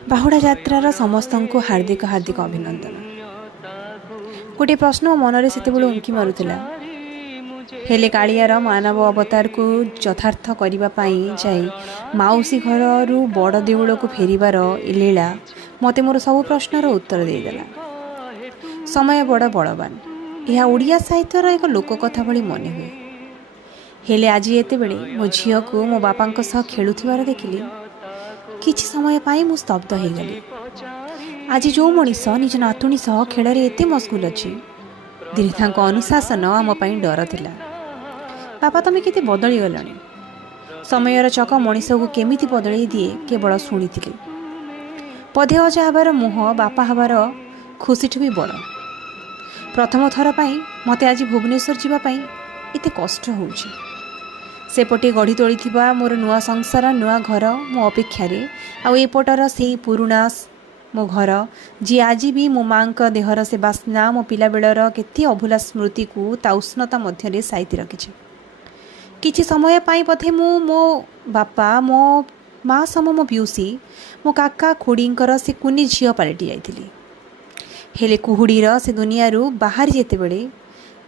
बाहुड़ा यात्रार समस्त को हार्दिक हार्दिक अभिनंदन। गोटे प्रश्न मो मनरे सेतेबेले उंकी मारुथिला, हेले कालियार मानव अवतार को यथार्थ करने जाई माउसी घर बड़ देउल को फेरिबार लीला मते मोर सब प्रश्नर उत्तर देदेला। समय बड़ बलवान, यह ओडिया साहित्यर एक लोककथा भली मन हुए। हेले आज एतेबेले मो झील को मो बापा सह खेलुथिबार देखिली, किछि समय पाई मु स्तब्ध हो गली। आज जो मनीष निज नातुणी सह खेल एते मशगुल अच्छी, दिने तांको अनुशासन आम डर थिला। बापा तुम केते बदली गलणी, समयर चक मनीष को केमिति बदल दिए केवल शुणी। पदे अजा हबार मुह बापा हबार खुशी भी बड़। प्रथम थर पाई मते आज भुवनेश्वर जीवाई एते कष्ट होउछि। सेपटे गढ़ी तोली मोर नुआ संसार नुआ घर मो अपेक्षार आउपटर से पुराणा मो घर जी आज भी मो माँ देहर से बास्ना मो पिला बेलर केते अभुला स्मृति को ता उष्णता मध्य साइति रखी। किछि समय पाई पथे मु मो बापा मो माँ सम मो पिउसी मो काका खुड़ींकर से कुनी झील पलटि जाइथिली। हेले कुहुड़ीर से दुनिया बाहर जेते बेले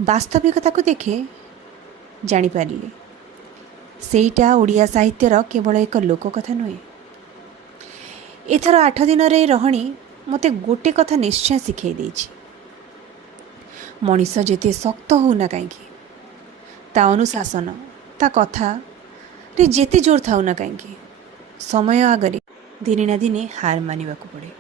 वास्तविकता को देखे जानी पारिली, सेईटा ओडिया साहित्यर केवल एक लोककथा नुहे। एथर 8 दिन रे रहणी मते गोटे कथा निश्चय शिखई देछि, मनीष जेते शक्त होना कहीं ता अनुशासन ता कथा रे जेते जोर थाउ ना कहीं समय आगरे दिने ना दिने हार मानिबाकु पड़े।